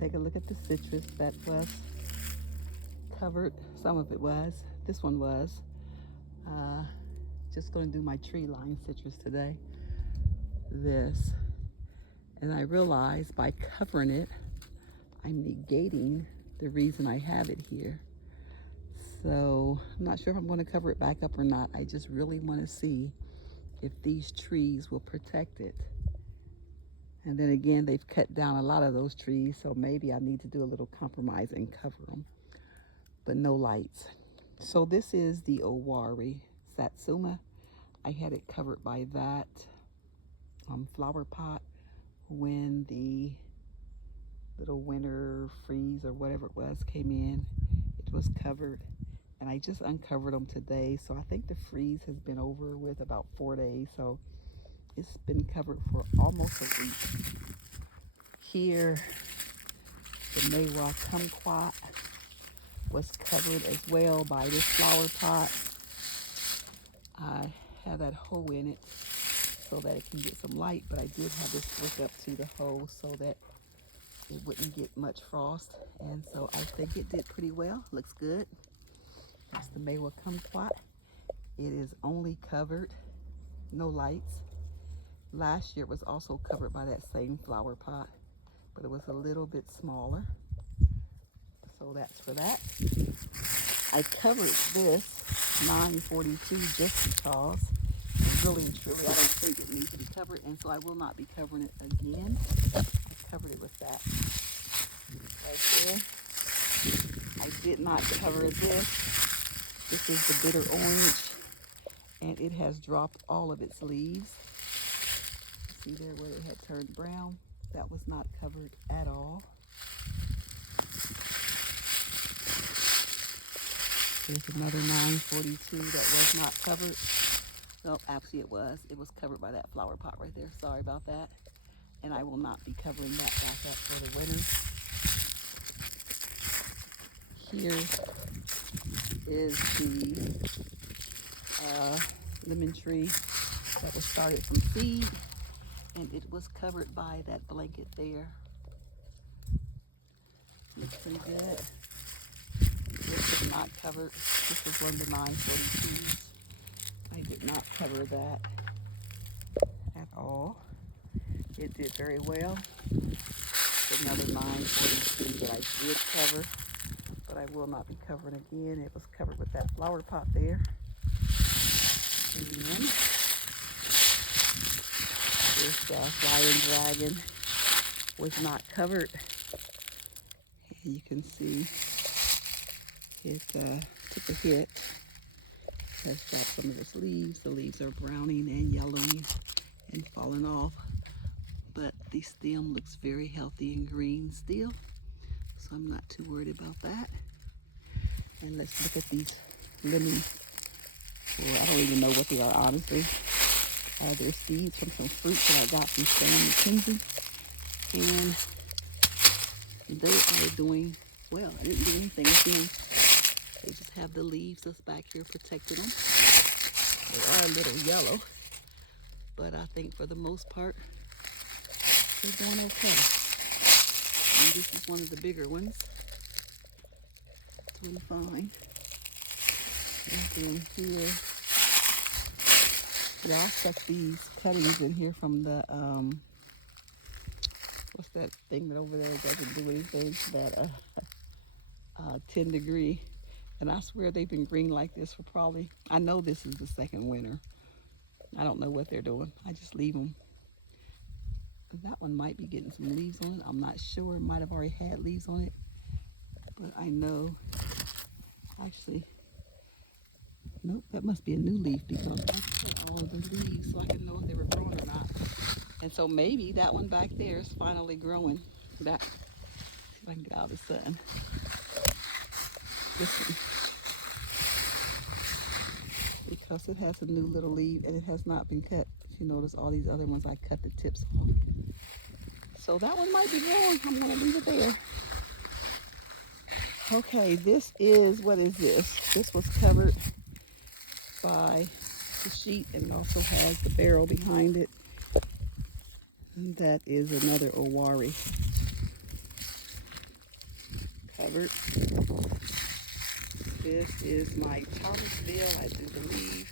take a look at the citrus that was covered. Some of it was. This one was. Uh, just going to do my tree line citrus today. This. And I realized by covering it, I'm negating the reason I have it here. So I'm not sure if I'm going to cover it back up or not. I just really want to see if these trees will protect it. And then again, they've cut down a lot of those trees, so maybe I need to do a little compromise and cover them, but no lights. So this is the Owari Satsuma. I had it covered by that flower pot when the little winter freeze or whatever it was came in. It was covered, and I just uncovered them today. So I think the freeze has been over with about 4 days. So it's been covered for almost a week. Here, the Maywa kumquat was covered as well by this flower pot. I have that hole in it so that it can get some light, but I did have this brick up to the hole so that it wouldn't get much frost, and so I think it did pretty well. Looks good. That's the Maywa kumquat. It is only covered, no lights. Last year it was also covered by that same flower pot, but it was a little bit smaller. So that's for that. I covered this 942 just because, really and truly, I don't think it needs to be covered, and so I will not be covering it again. I covered it with that right there. I did not cover this. This is the bitter orange, and it has dropped all of its leaves. See there where it had turned brown? That was not covered at all. There's another 942 that was not covered. No, actually it was. It was covered by that flower pot right there. Sorry about that. And I will not be covering that back up for the winter. Here is the lemon tree that was started from seed, and it was covered by that blanket there. Looks pretty good. This is not covered. This is one of the 942s. I did not cover that at all. It did very well. Another 942 that I did cover, but I will not be covering again. It was covered with that flower pot there. And then this flying dragon was not covered. You can see it took a hit. Has dropped some of its leaves. The leaves are browning and yellowing and falling off, but the stem looks very healthy and green still, so I'm not too worried about that. And let's look at these lemons. Well, I don't even know what they are, honestly. They're seeds from some fruit that I got from Sam McKenzie, and they are doing well. I didn't do anything with them. They just have the leaves that's back here protecting them. They are a little yellow, but I think for the most part, they're doing okay. And this is one of the bigger ones. It's doing fine. And then here, yeah, I stuck these cuttings in here from the, what's that thing that over there doesn't do anything? That 10 degree. And I swear they've been green like this for probably, I know this is the second winter. I don't know what they're doing. I just leave them. That one might be getting some leaves on it. I'm not sure. It might have already had leaves on it. But I know, actually, nope, that must be a new leaf because I cut all of the leaves so I can know if they were growing or not. And so maybe that one back there is finally growing. That, see if I can get out of the sun. This one. Because it has a new little leaf and it has not been cut. If you notice, all these other ones I cut the tips off. So that one might be growing. I'm going to leave it there. Okay, this is, what is this? This was covered by the sheet, and it also has the barrel behind it. And that is another Owari. covered. This is my Thomasville, I do believe,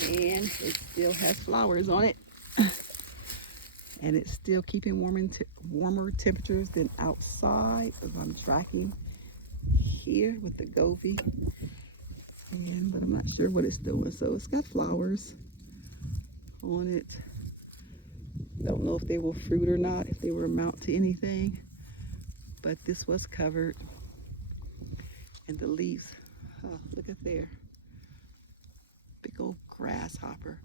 and it still has flowers on it. And it's still keeping warmer temperatures than outside, as I'm tracking here with the Govee. But I'm not sure what it's doing. So it's got flowers on it. Don't know if they will fruit or not, if they will amount to anything. But this was covered. And the leaves, oh, look at there. Big old grasshopper.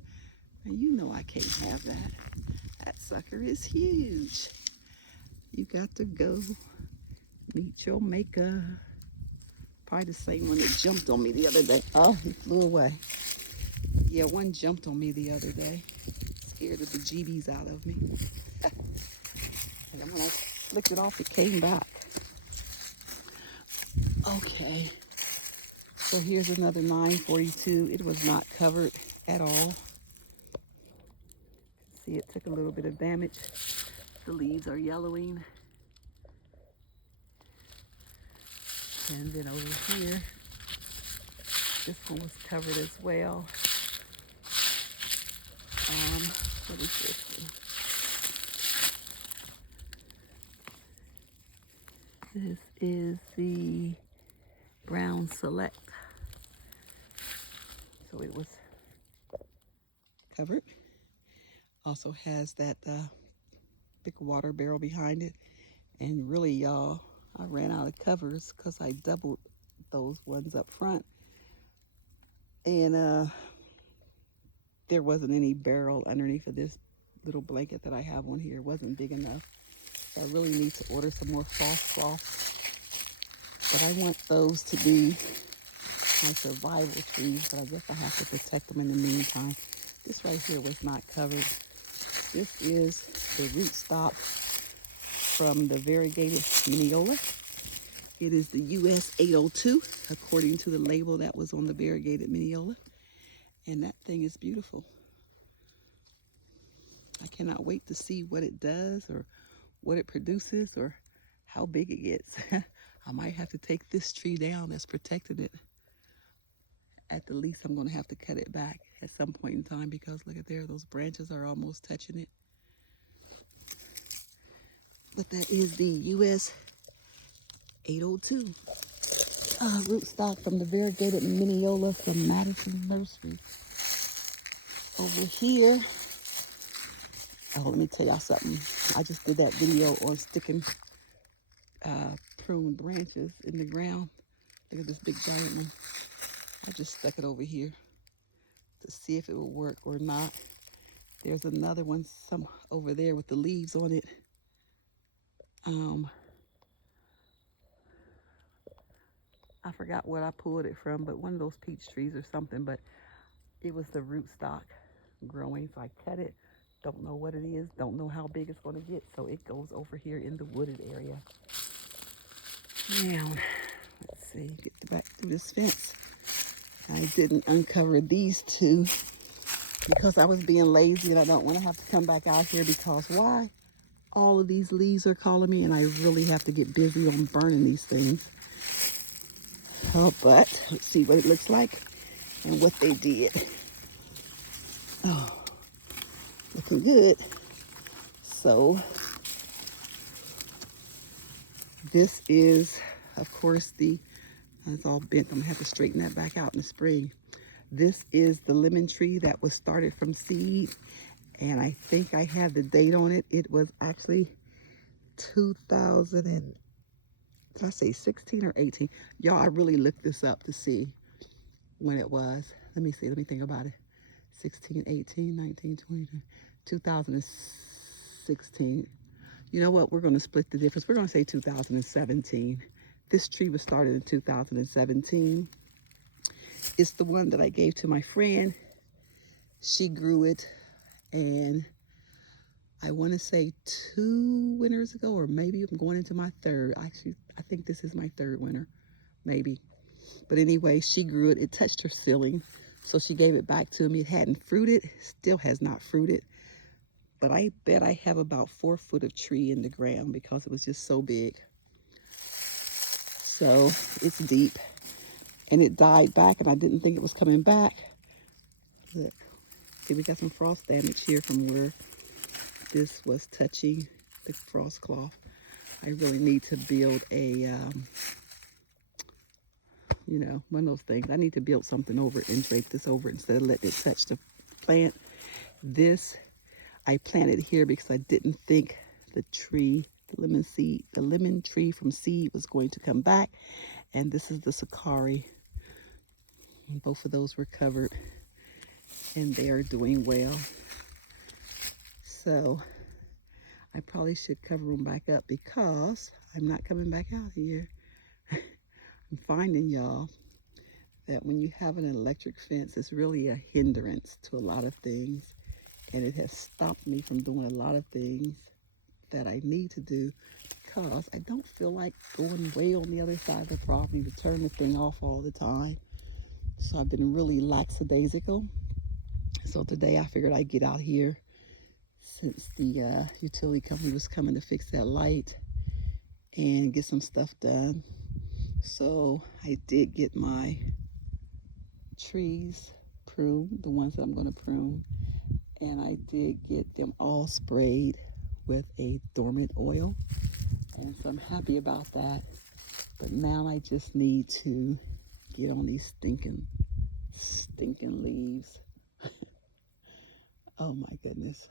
And you know I can't have that. That sucker is huge. You got to go meet your maker. Probably the same one that jumped on me the other day. Oh, he flew away. Yeah, one jumped on me the other day. Scared the bejeebies out of me. And when I flicked it off, it came back. Okay. So here's another 942. It was not covered at all. See, it took a little bit of damage. The leaves are yellowing. And then over here, this one was covered as well. What is this one? This is the Brown Select. So it was covered. Also has that big water barrel behind it. And really, y'all, I ran out of covers because I doubled those ones up front. And there wasn't any barrel underneath of this little blanket that I have on here. It wasn't big enough. So I really need to order some more false cloths. But I want those to be my survival trees, but I guess I have to protect them in the meantime. This right here was not covered. This is the rootstock from the variegated Mineola. It is the US 802, according to the label that was on the variegated Mineola. And that thing is beautiful. I cannot wait to see what it does or what it produces or how big it gets. I might have to take this tree down that's protecting it. At the least, I'm going to have to cut it back at some point in time because look at there, those branches are almost touching it. But that is the US 802 rootstock from the variegated Mineola from Madison Nursery. Over here, oh, let me tell y'all something. I just did that video on sticking pruned branches in the ground. Look at this big giant one. I just stuck it over here to see if it would work or not. There's another one, some over there with the leaves on it. I forgot what I pulled it from, but one of those peach trees or something, but it was the rootstock growing, so I cut it. Don't know what it is, don't know how big it's going to get, so it goes over here in the wooded area. Now, let's see, get back through this fence. I didn't uncover these two because I was being lazy and I don't want to have to come back out here because why? All of these leaves are calling me and I really have to get busy on burning these things. Oh, but let's see what it looks like and what they did. Oh, looking good. So this is, of course, it's all bent. I'm gonna have to straighten that back out in the spring. This is the lemon tree that was started from seed. And I think I have the date on it. It was actually 2000 and, did I say 16 or 18? Y'all, I really looked this up to see when it was. Let me see, let me think about it. 16, 18, 19, 20, 2016. You know what? We're going to split the difference. We're going to say 2017. This tree was started in 2017. It's the one that I gave to my friend. She grew it, and I want to say 2 winters ago, or maybe I'm going into my third. Actually, I think this is my third winter, maybe. But anyway, she grew it. It touched her ceiling, so she gave it back to me. It hadn't fruited, still has not fruited. But I bet I have about 4 foot of tree in the ground because it was just so big. So it's deep. And it died back, and I didn't think it was coming back. Look, see, we got some frost damage here from where this was touching the frost cloth. I really need to build a, you know, one of those things. I need to build something over it and drape this over it instead of letting it touch the plant. This, I planted here because I didn't think the tree, the lemon tree from seed was going to come back. And this is the Sakari. And both of those were covered and they are doing well. So I probably should cover them back up because I'm not coming back out here. I'm finding, y'all, that when you have an electric fence, it's really a hindrance to a lot of things. And it has stopped me from doing a lot of things that I need to do because I don't feel like going way on the other side of the property to turn the thing off all the time. So I've been really lackadaisical. So today I figured I'd get out here since the utility company was coming to fix that light and get some stuff done. So I did get my trees pruned, the ones that I'm going to prune, and I did get them all sprayed with a dormant oil, and so I'm happy about that. But now I just need to get on these stinking leaves. Oh my goodness.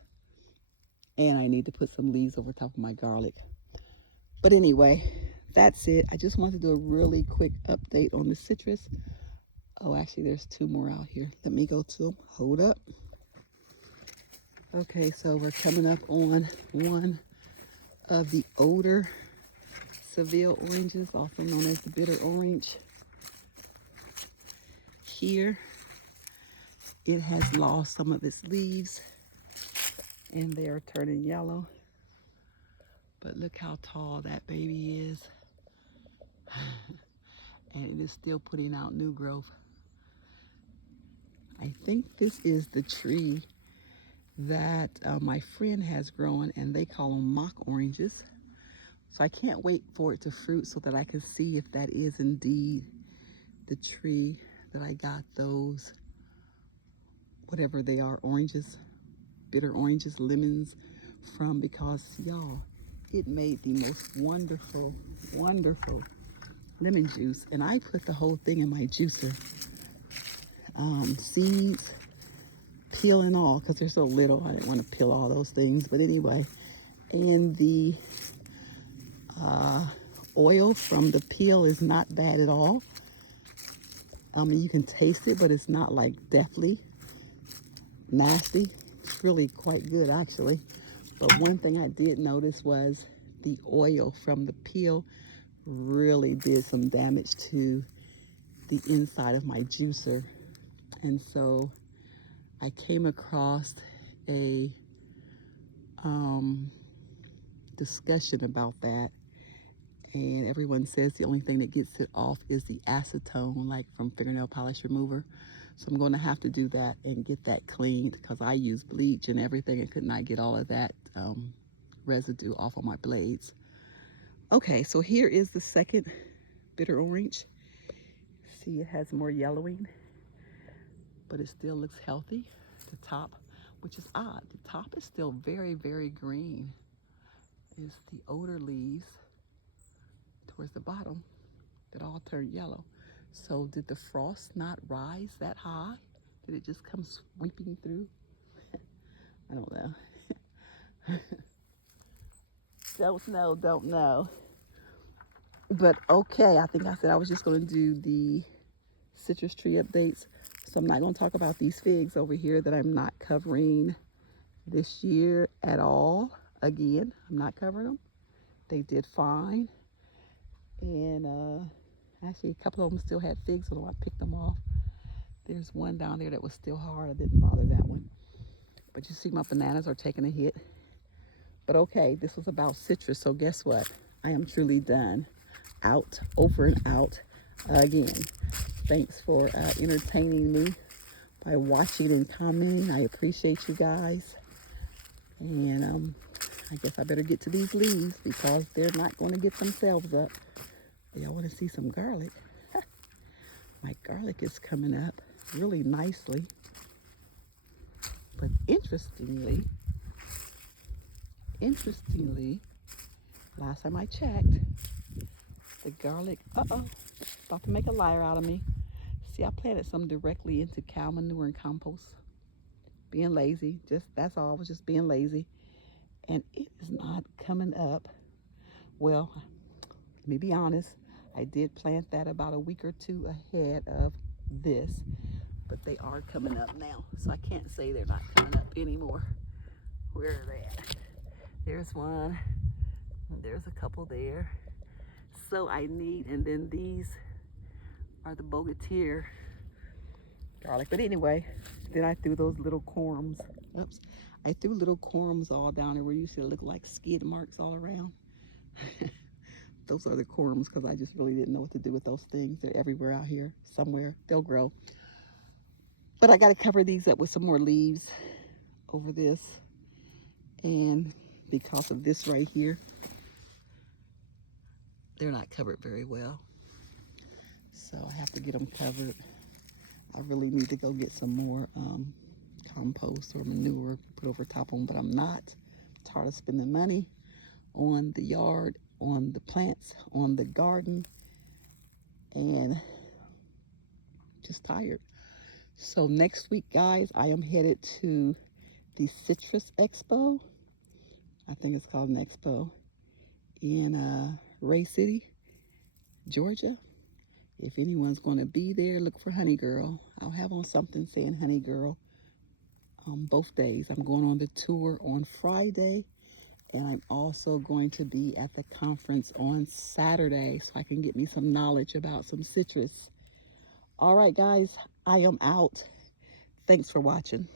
And I need to put some leaves over top of my garlic. But anyway, that's it. I just wanted to do a really quick update on the citrus. Oh, actually, there's two more out here. Let me go to them. Hold up. Okay, so we're coming up on one of the older Seville oranges, also known as the bitter orange. Here, it has lost some of its leaves, and they are turning yellow. But look how tall that baby is. And it is still putting out new growth. I think this is the tree that my friend has grown, and they call them mock oranges. So I can't wait for it to fruit so that I can see if that is indeed the tree that I got those, whatever they are, oranges, bitter oranges, lemons from, because y'all, it made the most wonderful, wonderful lemon juice. And I put the whole thing in my juicer. Seeds, peel and all, because they're so little. I didn't want to peel all those things. But anyway, and the oil from the peel is not bad at all. You can taste it, but it's not like deathly nasty. It's really quite good, actually. But one thing I did notice was the oil from the peel really did some damage to the inside of my juicer. And so I came across a discussion about that, and everyone says the only thing that gets it off is the acetone, like from fingernail polish remover. So I'm going to have to do that and get that cleaned, because I use bleach and everything and could not get all of that residue off of my blades. Okay, so here is the second bitter orange. See, it has more yellowing, but it still looks healthy. The top, which is odd, the top is still very, very green. It's the older leaves towards the bottom that all turned yellow. So did the frost not rise that high? Did it just come sweeping through? I don't know. Don't know. But okay, I think I said I was just going to do the citrus tree updates. So I'm not going to talk about these figs over here that I'm not covering this year at all. Again, I'm not covering them. They did fine. And actually, a couple of them still had figs, so I picked them off. There's one down there that was still hard. I didn't bother that one. But you see my bananas are taking a hit. But okay, this was about citrus, so guess what? I am truly done. Out, over and out again. Thanks for entertaining me by watching and commenting. I appreciate you guys. And I guess I better get to these leaves because they're not going to get themselves up. Y'all want to see some garlic? My garlic is coming up really nicely. But interestingly, last time I checked, the garlic, about to make a liar out of me. See, I planted some directly into cow manure and compost. Being lazy, that's all. I was just being lazy. And it is not coming up. Well, let me be honest. I did plant that about a week or two ahead of this, but they are coming up now. So I can't say they're not coming up anymore. Where are they at? There's one. There's a couple there. So I need, and then these are the Bogatir garlic. But anyway, then I threw those little corms. Oops. I threw little corms all down there where you should look like skid marks all around. Those are the corms because I just really didn't know what to do with those things. They're everywhere out here. Somewhere they'll grow. But I got to cover these up with some more leaves over this. And because of this right here, they're not covered very well. So I have to get them covered. I really need to go get some more compost or manure put over top of them, but I'm not. I'm tired of spending money on the yard, on the plants, on the garden, and just tired. So next week, guys, I am headed to the Citrus Expo. I think it's called an expo in Ray City, Georgia. If anyone's going to be there, look for Honey Girl. I'll have on something saying Honey Girl both days. I'm going on the tour on Friday, and I'm also going to be at the conference on Saturday so I can get me some knowledge about some citrus. All right, guys, I am out. Thanks for watching.